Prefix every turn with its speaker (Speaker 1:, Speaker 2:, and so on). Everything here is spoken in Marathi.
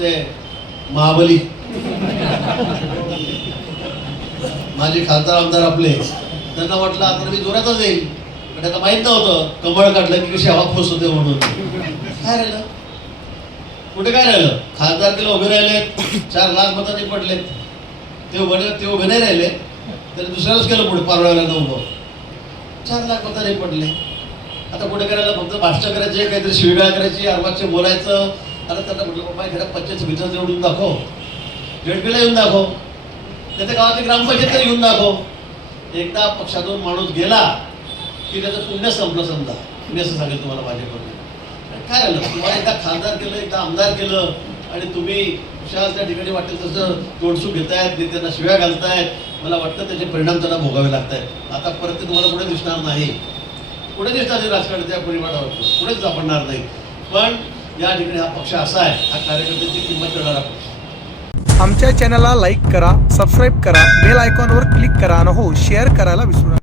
Speaker 1: ते महाबली. माझे खासदार आमदार आपले. त्यांना वाटलं आता मी जोरातच येईल. पण त्यांना माहीत नव्हतं. कमळ काढलं की कशी हवा फुस होते म्हणून. काय राहिलं? कुठे काय राहिलं? खासदार केलं उभे राहिले. चार लाख मतांनी पडले. ते उभे ते उभे नाही राहिले. तर दुसऱ्यालाच केलं पुढे पारवळ्याला उभं चार लाख मतांनी पडले. आता कुठे करायला फक्त भाषण करायचे काहीतरी शिवीगाळ करायची अर्वाचे बोलायचं. आता त्यांना म्हटलं बाबा एखाद्या पंचायत समितीला निवडून दाखव. जेडपीला येऊन दाखव. त्याच्या गावातली ग्रामपंचायत तरी येऊन दाखव. एकदा पक्षातून माणूस गेला की त्याचं पुण्य संपलं समजा. मी असं सांगेल तुम्हाला माझ्याकडून. काय झालं? तुम्हाला एकदा खासदार केलं एकदा आमदार केलं आणि तुम्ही शाळा त्या ठिकाणी वाटेल तसं तोडसूक घेतायत नेत्यांना शिव्या घालतायत. मला वाटतं त्याचे परिणाम त्यांना भोगावे लागत आहेत आता परत ते तुम्हाला पुढे दिसणार नाही. पुढे दिसणार नाही राजकारण त्या परिमाणावर पुढेच सापडणार नाही. पण या ठिकाणी हा पक्ष असा आहे हा कार्यकर्त्यांची किंमत करणारा पक्ष.
Speaker 2: आमच्या चॅनलला लाईक करा सबस्क्राईब करा बेल आयकॉनवर क्लिक करा आणि हो शेअर करायला विसरू नका.